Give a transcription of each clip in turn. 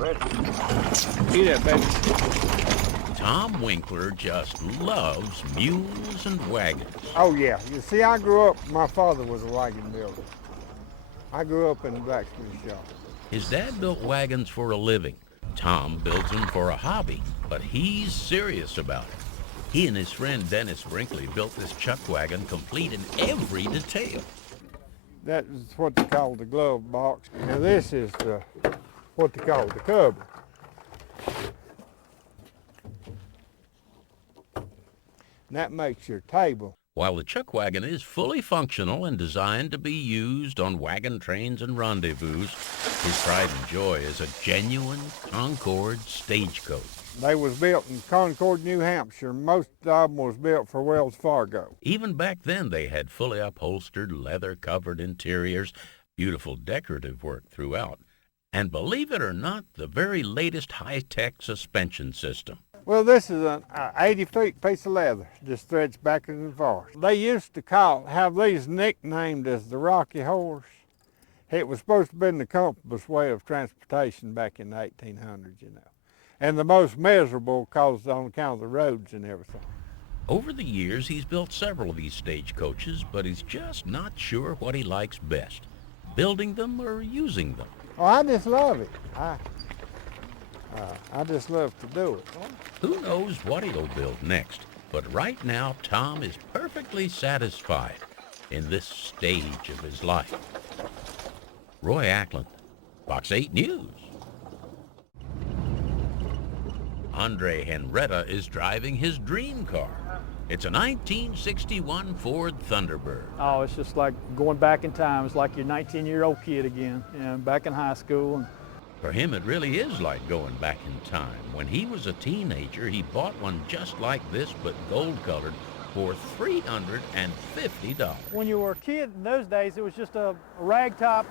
Ready. Eat it, baby. Tom Winkler just loves mules and wagons. Oh, yeah. You see, I grew up, my father was a wagon builder. I grew up in the blacksmith shop. His dad built wagons for a living. Tom builds them for a hobby, but he's serious about it. He and his friend Dennis Brinkley built this chuck wagon complete in every detail. That is what they call the glove box. Now this is what they call the cover. And that makes your table. While the chuck wagon is fully functional and designed to be used on wagon trains and rendezvous, his pride and joy is a genuine Concord Stagecoach. They was built in Concord, New Hampshire. Most of them was built for Wells Fargo. Even back then, they had fully upholstered, leather-covered interiors, beautiful decorative work throughout, and believe it or not, the very latest high-tech suspension system. Well, this is an 80-foot piece of leather, just threads backwards and forwards. They used to have these nicknamed as the Rocky Horse. It was supposed to be the comfortable way of transportation back in the 1800s, you know. And the most miserable cause on account of the roads and everything. Over the years, he's built several of these stagecoaches, but he's just not sure what he likes best, building them or using them. Oh, I just love it. I just love to do it. Who knows what he'll build next, but right now, Tom is perfectly satisfied in this stage of his life. Roy Ackland, Fox 8 News. Andretta is driving his dream car. It's a 1961 Ford Thunderbird. Oh, it's just like going back in time. It's like your 19-year-old kid again, you know, back in high school. And for him, it really is like going back in time. When he was a teenager, he bought one just like this, but gold-colored, for $350. when you were a kid in those days, it was just a ragtop,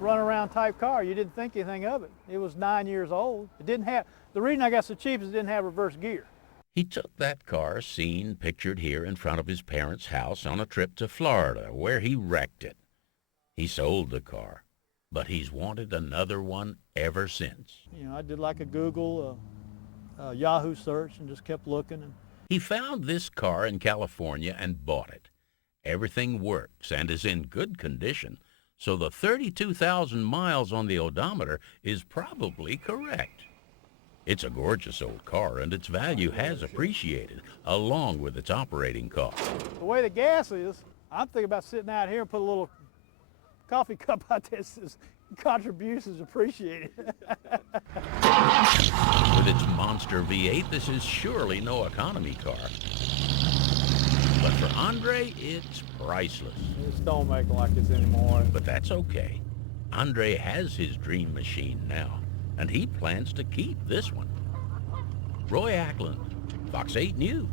run-around type car. You didn't think anything of it. It was 9 years old. It didn't have, the reason I got so cheap is it didn't have reverse gear. He took that car, seen pictured here in front of his parents' house, on a trip to Florida, where he wrecked it. He sold the car, but he's wanted another one ever since. You know, I did like a Google, Yahoo search and just kept looking. And he found this car in California and bought it. Everything works and is in good condition, so the 32,000 miles on the odometer is probably correct. It's a gorgeous old car, and its value has appreciated, along with its operating costs. the way the gas is, I'm thinking about sitting out here and put a little coffee cup out there that says contributions appreciated. With its monster V8, this is surely no economy car. But for Andre, it's priceless. Just don't make them like this anymore. But that's okay. Andre has his dream machine now, and he plans to keep this one. Roy Ackland, Fox 8 News.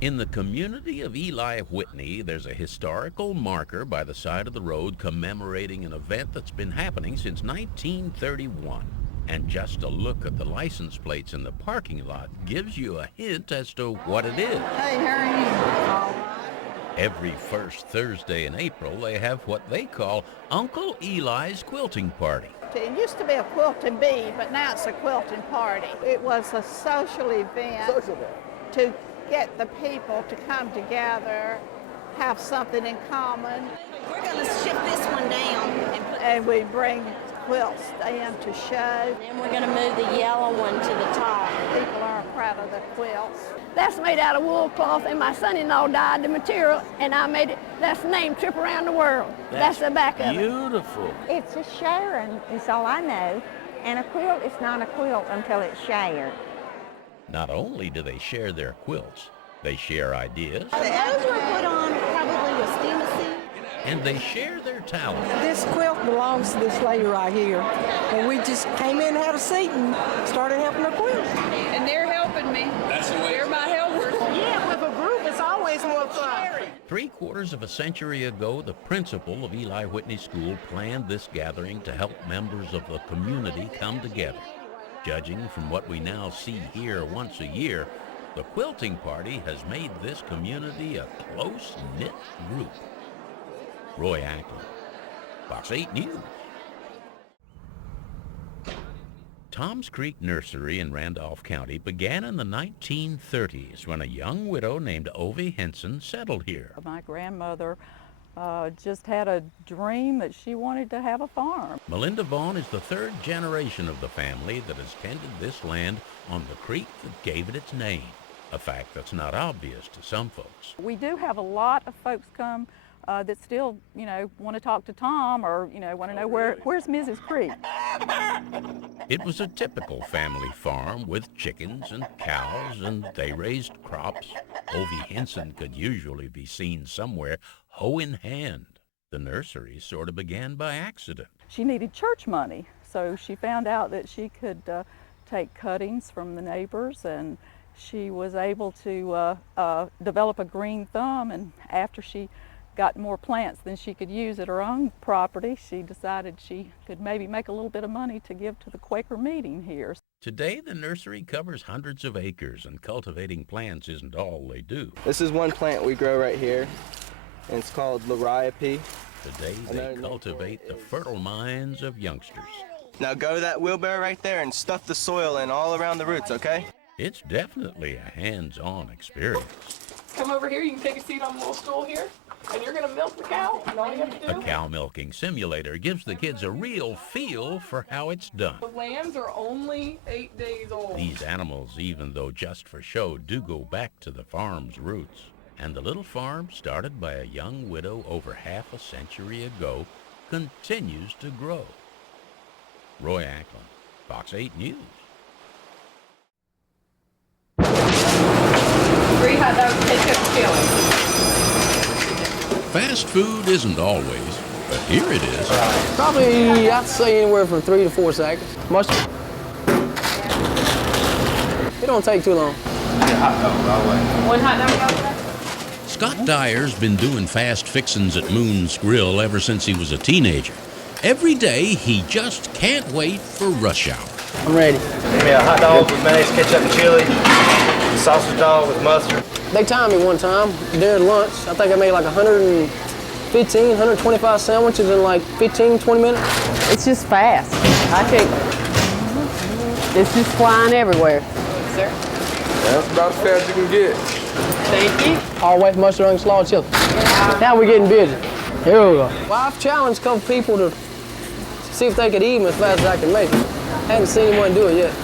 In the community of Eli Whitney, there's a historical marker by the side of the road commemorating an event that's been happening since 1931. And just a look at the license plates in the parking lot gives you a hint as to what it is. Hey, how are you? Every first Thursday in April, they have what they call Uncle Eli's Quilting Party. It used to be a quilting bee, but now it's a quilting party. It was a social event to get the people to come together, have something in common. We're going to shift this one down. And we bring quilts in to show. And we're going to move the yellow one to the top. People are proud of their quilts. That's made out of wool cloth, and my son-in-law dyed the material, and I made it. That's the name, Trip Around the World. That's the back of it. Beautiful. It's a sharing, is all I know. And a quilt is not a quilt until it's shared. Not only do they share their quilts, they share ideas. Those were put on probably with steam. And they share their talent. This quilt belongs to this lady right here. And we just came in, had a seat, and started helping her quilt. And they're helping me. They're my helpers. Yeah, with a group, it's always more fun. 3/4 of a century ago, the principal of Eli Whitney School planned this gathering to help members of the community come together. Judging from what we now see here once a year, the quilting party has made this community a close-knit group. Roy Ackland, Fox 8 News. Tom's Creek Nursery in Randolph County began in the 1930s when a young widow named Ovie Henson settled here. My grandmother just had a dream that she wanted to have a farm. Melinda Bone is the third generation of the family that has tended this land on the creek that gave it its name, a fact that's not obvious to some folks. We do have a lot of folks come that still, want to talk to Tom or, want to know where's Mrs. Creek. It was a typical family farm with chickens and cows, and they raised crops. Ovie Henson could usually be seen somewhere, hoe in hand. The nursery sort of began by accident. She needed church money, so she found out that she could take cuttings from the neighbors, and she was able to develop a green thumb, and after she got more plants than she could use at her own property, she decided she could maybe make a little bit of money to give to the Quaker meeting here. Today, the nursery covers hundreds of acres, and cultivating plants isn't all they do. This is one plant we grow right here, and it's called Liriope. Today, they cultivate the fertile minds of youngsters. Now go to that wheelbarrow right there and stuff the soil in all around the roots, okay? It's definitely a hands-on experience. Come over here, you can take a seat on the little stool here, and you're gonna milk the cow, and all you have to do. A cow milking simulator gives the kids a real feel for how it's done. The lambs are only 8 days old. These animals, even though just for show, do go back to the farm's roots. And the little farm, started by a young widow over half a century ago, continues to grow. Roy Ackland, Fox 8 News. 3 hot dogs, ketchup, chili. Fast food isn't always, but here it is. Probably, I'd say anywhere from 3 to 4 seconds. Mustard. It don't take too long. Hot dog all the way. 1 hot dog all the way? Scott Dyers been doing fast fixins' at Moon's Grill ever since he was a teenager. Every day, he just can't wait for rush hour. I'm ready. Give me a hot dog with mayonnaise, ketchup, and chili. A sausage dog with mustard. They timed me one time during lunch. I think I made like 115, 125 sandwiches in like 15, 20 minutes. It's just fast. I think it's just flying everywhere. Sir? That's about as fast as you can get. Thank you. All white mustard on slaw chili. Now we're getting busy. Here we go. Well, I've challenged a couple people to see if they could eat them as fast as I can make them. Haven't seen anyone do it yet.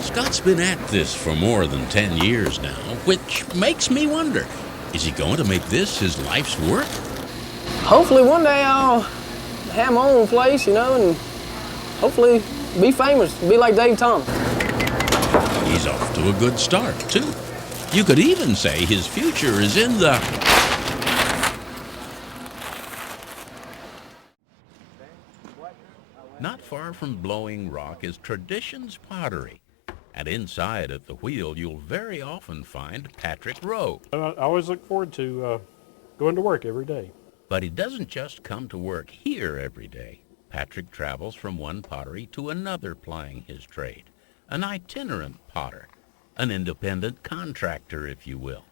Scott's been at this for more than 10 years now, which makes me wonder, is he going to make this his life's work? Hopefully one day I'll have my own place, and hopefully be famous, be like Dave Thomas. He's off to a good start, too. You could even say his future is in the... Not far from Blowing Rock is Traditions Pottery. And inside at the wheel, you'll very often find Patrick Rowe. I always look forward to going to work every day. But he doesn't just come to work here every day. Patrick travels from one pottery to another plying his trade. An itinerant potter, an independent contractor, if you will.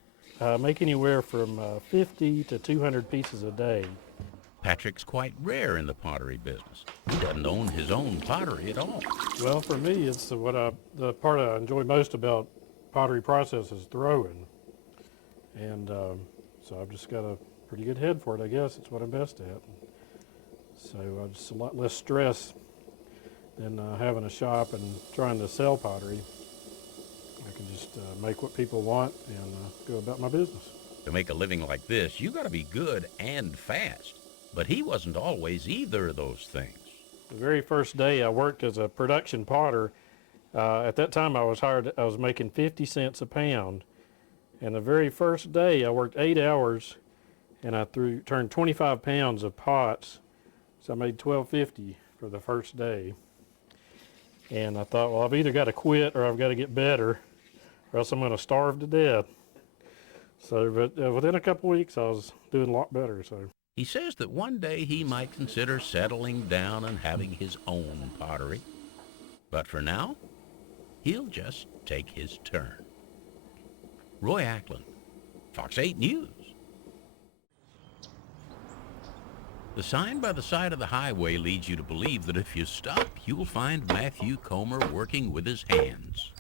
Make anywhere from 50 to 200 pieces a day. Patrick's quite rare in the pottery business. He doesn't own his own pottery at all. Well, for me, it's the part I enjoy most about pottery process is throwing. And so I've just got a pretty good head for it, I guess. It's what I'm best at. So just a lot less stress than having a shop and trying to sell pottery. I can just make what people want and go about my business. To make a living like this, you got to be good and fast. But he wasn't always either of those things. The very first day I worked as a production potter, at that time I was making 50 cents a pound. And the very first day I worked 8 hours and I turned 25 pounds of pots. So I made $12.50 for the first day. And I thought, well, I've either got to quit or I've got to get better or else I'm going to starve to death. So, but within a couple weeks I was doing a lot better, so. He says that one day he might consider settling down and having his own pottery. But for now, he'll just take his turn. Roy Ackland, Fox 8 News. The sign by the side of the highway leads you to believe that if you stop, you'll find Matthew Comer working with his hands.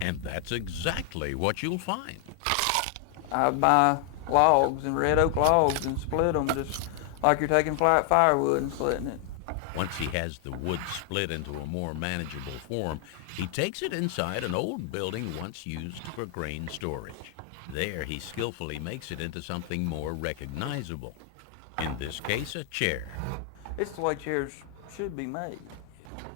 And that's exactly what you'll find. I buy logs and red oak logs and split them just like you're taking flat firewood and splitting it. Once he has the wood split into a more manageable form, he takes it inside an old building once used for grain storage. There, he skillfully makes it into something more recognizable. In this case, a chair. It's the way chairs should be made.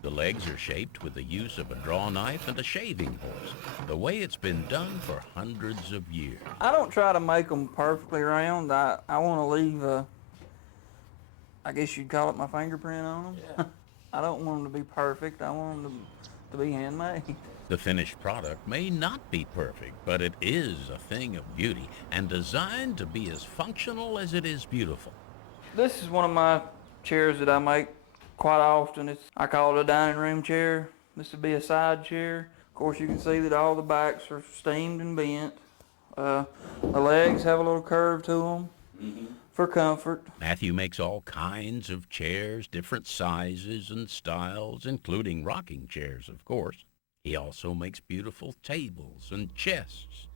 The legs are shaped with the use of a draw knife and a shaving horse, the way it's been done for hundreds of years. I don't try to make them perfectly round. I want to leave I guess you'd call it my fingerprint on them. Yeah. I don't want them to be perfect. I want them to be handmade. The finished product may not be perfect, but it is a thing of beauty and designed to be as functional as it is beautiful. This is one of my chairs that I make quite often. I call it a dining room chair. This would be a side chair. Of course, you can see that all the backs are steamed and bent. The legs have a little curve to them. For comfort. Matthew makes all kinds of chairs, different sizes and styles, including rocking chairs, of course. He also makes beautiful tables and chests.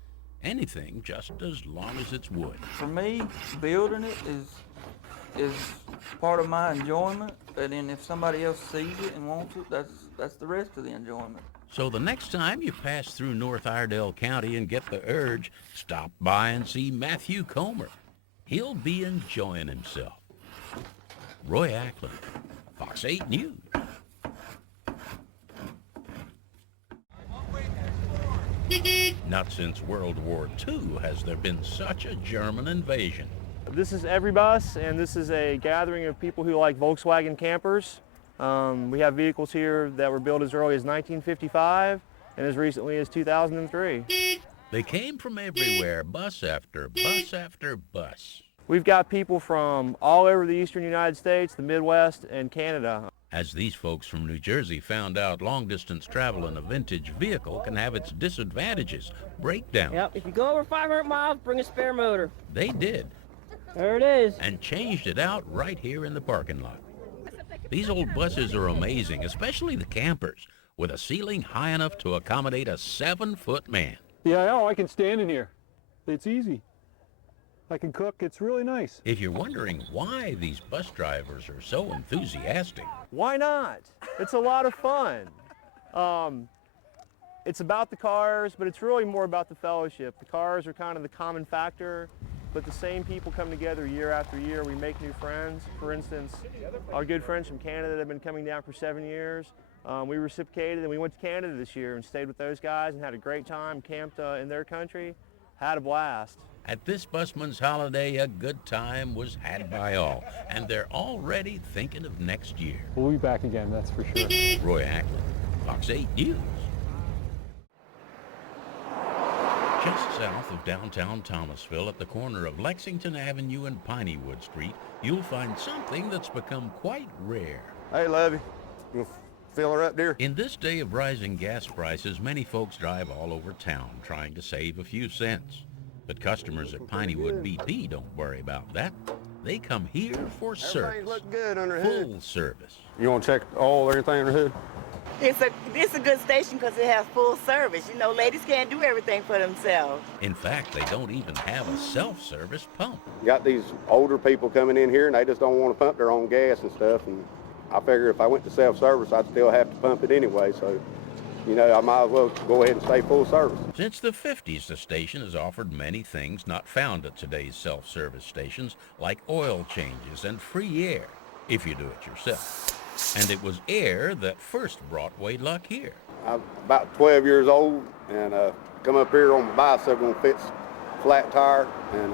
Anything just as long as it's wood. For me, building it is part of my enjoyment, and then if somebody else sees it and wants it, that's the rest of the enjoyment. So the next time you pass through North Iredell County and get the urge, stop by and see Matthew Comer. He'll be enjoying himself. Roy Ackland, Fox 8 News. Not since World War II has there been such a German invasion. This is Every Bus, and this is a gathering of people who like Volkswagen campers. We have vehicles here that were built as early as 1955 and as recently as 2003. They came from everywhere, bus after bus after bus. We've got people from all over the eastern United States, the Midwest, and Canada. As these folks from New Jersey found out, long-distance travel in a vintage vehicle can have its disadvantages, breakdowns. Yep, if you go over 500 miles, bring a spare motor. They did. There it is. And changed it out right here in the parking lot. These old buses are amazing, especially the campers, with a ceiling high enough to accommodate a 7-foot man. Yeah, I can stand in here. It's easy. I can cook. It's really nice. If you're wondering why these bus drivers are so enthusiastic. Why not? It's a lot of fun. It's about the cars, but it's really more about the fellowship. The cars are kind of the common factor, but the same people come together year after year. We make new friends. For instance, our good friends from Canada that have been coming down for 7 years, we reciprocated and we went to Canada this year and stayed with those guys and had a great time, camped in their country, had a blast. At this busman's holiday, a good time was had by all, and they're already thinking of next year. We'll be back again, that's for sure. Roy Ackland, Fox 8 News. Just south of downtown Thomasville, at the corner of Lexington Avenue and Pineywood Street, you'll find something that's become quite rare. Hey, Lovey, you fill her up, dear? In this day of rising gas prices, many folks drive all over town trying to save a few cents. But customers at Pineywood BP don't worry about that. They come here for service. Look good under the hood. Full service. You want to check all everything under the hood? It's a good station because it has full service. You know, ladies can't do everything for themselves. In fact, they don't even have a self-service pump. You got these older people coming in here and they just don't want to pump their own gas and stuff. And I figure if I went to self-service, I'd still have to pump it anyway. So, you know, I might as well go ahead and stay full service. Since the 50s, the station has offered many things not found at today's self-service stations, like oil changes and free air, if you do it yourself. And it was air that first brought Wade Luck here. I'm about 12 years old and come up here on my bicycle and fix flat tire. And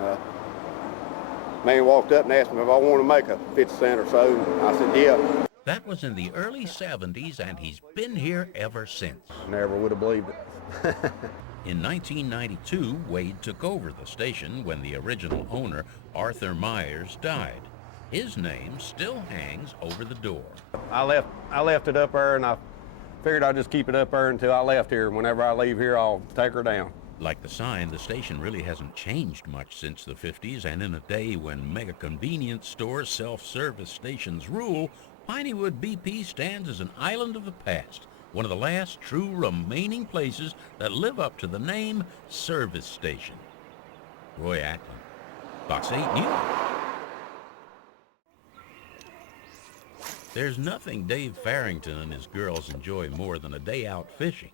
man walked up and asked me if I want to make a 50 cent or so. And I said, yeah. That was in the early 70s, and he's been here ever since. Never would have believed it. In 1992, Wade took over the station when the original owner, Arthur Myers, died. His name still hangs over the door. I left it up there, and I figured I'd just keep it up there until I left here. Whenever I leave here, I'll take her down. Like the sign, the station really hasn't changed much since the 50s, and in a day when mega convenience stores, self-service stations rule, Pineywood BP stands as an island of the past, one of the last true remaining places that live up to the name service station. Roy Ackland, Fox 8 News. There's nothing Dave Farrington and his girls enjoy more than a day out fishing.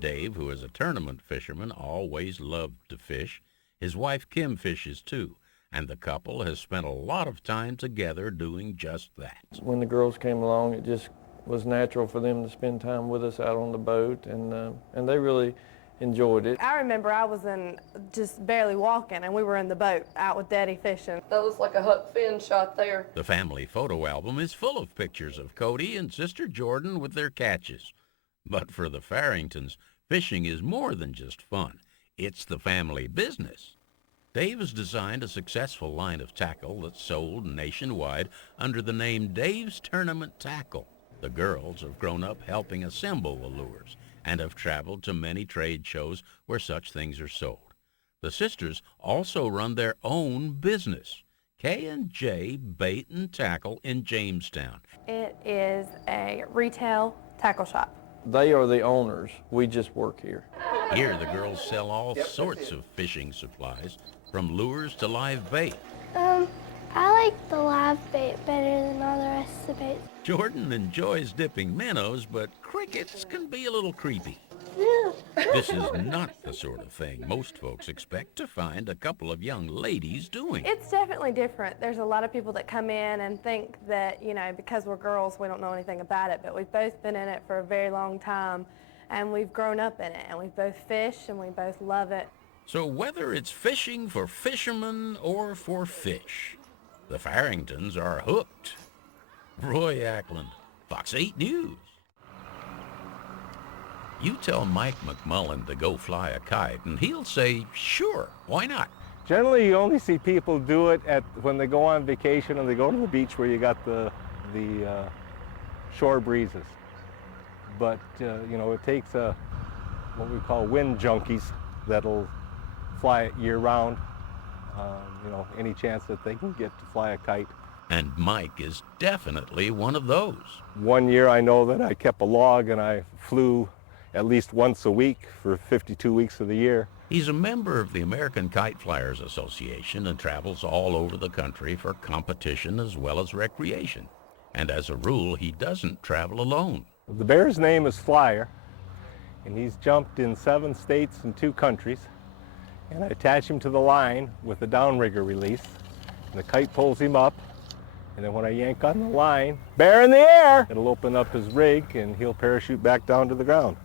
Dave, who is a tournament fisherman, always loved to fish. His wife Kim fishes too, and the couple has spent a lot of time together doing just that. When the girls came along, it just was natural for them to spend time with us out on the boat, and they really enjoyed it. I remember I was just barely walking, and we were in the boat out with Daddy fishing. That was like a Huck Finn shot there. The family photo album is full of pictures of Kodi and sister Jordan with their catches. But for the Farringtons, fishing is more than just fun. It's the family business. Dave has designed a successful line of tackle that's sold nationwide under the name Dave's Tournament Tackle. The girls have grown up helping assemble the lures and have traveled to many trade shows where such things are sold. The sisters also run their own business, K&J Bait and Tackle in Jamestown. It is a retail tackle shop. They are the owners. We just work here. Here the girls sell all sorts of fishing supplies, from lures to live bait. I like the live bait better than all the rest of the baits. Jordan enjoys dipping minnows, but crickets can be a little creepy. This is not the sort of thing most folks expect to find a couple of young ladies doing. It's definitely different. There's a lot of people that come in and think that, you know, because we're girls, we don't know anything about it, but we've both been in it for a very long time, and we've grown up in it, and we both fish, and we both love it. So whether it's fishing for fishermen or for fish, the Farringtons are hooked. Roy Ackland, Fox 8 News. You tell Mike McMullen to go fly a kite, and he'll say, sure, why not? Generally, you only see people do it when they go on vacation and they go to the beach where you got the shore breezes. But, you know, it takes what we call wind junkies that'll fly it year-round, you know, any chance that they can get to fly a kite. And Mike is definitely one of those. One year I know that I kept a log and I flew at least once a week for 52 weeks of the year. He's a member of the American Kite Flyers Association and travels all over the country for competition as well as recreation. And as a rule, he doesn't travel alone. The bear's name is Flyer, and he's jumped in 7 states and 2 countries. And I attach him to the line with a downrigger release, and the kite pulls him up. And then when I yank on the line, bear in the air, it'll open up his rig and he'll parachute back down to the ground.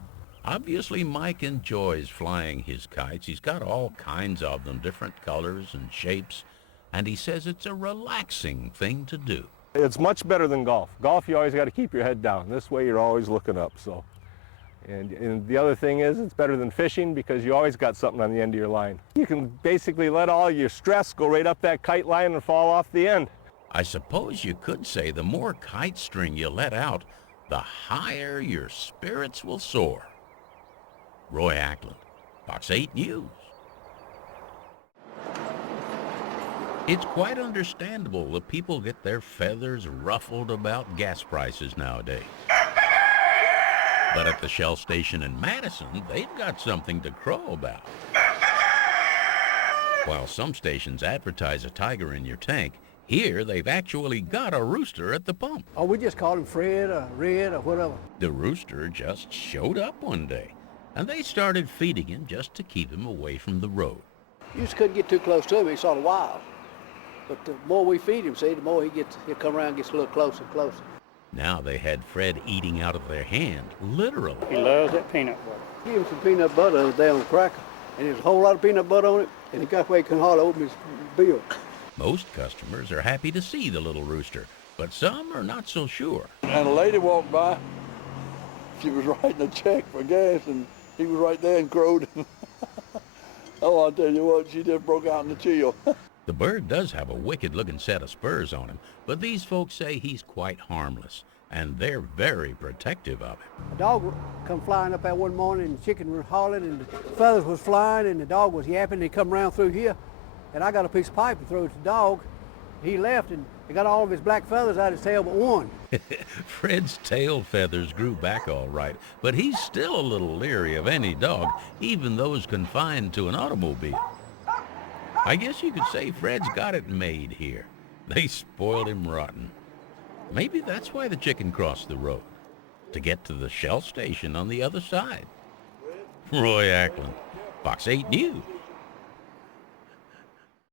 Obviously, Mike enjoys flying his kites. He's got all kinds of them, different colors and shapes, and he says it's a relaxing thing to do. It's much better than golf. Golf, you always got to keep your head down. This way, you're always looking up. So, and the other thing is, it's better than fishing because you always got something on the end of your line. You can basically let all your stress go right up that kite line and fall off the end. I suppose you could say the more kite string you let out, the higher your spirits will soar. Roy Ackland, Fox 8 News. It's quite understandable that people get their feathers ruffled about gas prices nowadays. But at the Shell station in Madison, they've got something to crow about. While some stations advertise a tiger in your tank, here they've actually got a rooster at the pump. Oh, we just called him Fred or Red or whatever. The rooster just showed up one day, and they started feeding him just to keep him away from the road. You just couldn't get too close to him. He's sort of wild. But the more we feed him, see, the more he'll come around and gets a little closer and closer. Now they had Fred eating out of their hand, literally. He loves that peanut butter. Give him some peanut butter the other day on a cracker, and there's a whole lot of peanut butter on it, and he got where he couldn't hardly open his bill. Most customers are happy to see the little rooster, but some are not so sure. And a lady walked by. She was writing a check for gas, and he was right there and crowed. Oh, I'll tell you what, she just broke out in the chill. The bird does have a wicked-looking set of spurs on him, but these folks say he's quite harmless, and they're very protective of him. A dog come flying up there one morning, and the chicken was hollering, and the feathers was flying, and the dog was yapping. He come around through here, and I got a piece of pipe and threw it to the dog. He left, and he got all of his black feathers out of his tail but one. Fred's tail feathers grew back all right, but he's still a little leery of any dog, even those confined to an automobile. I guess you could say Fred's got it made here. They spoiled him rotten. Maybe that's why the chicken crossed the road, to get to the Shell station on the other side. Roy Ackland, Fox 8 News.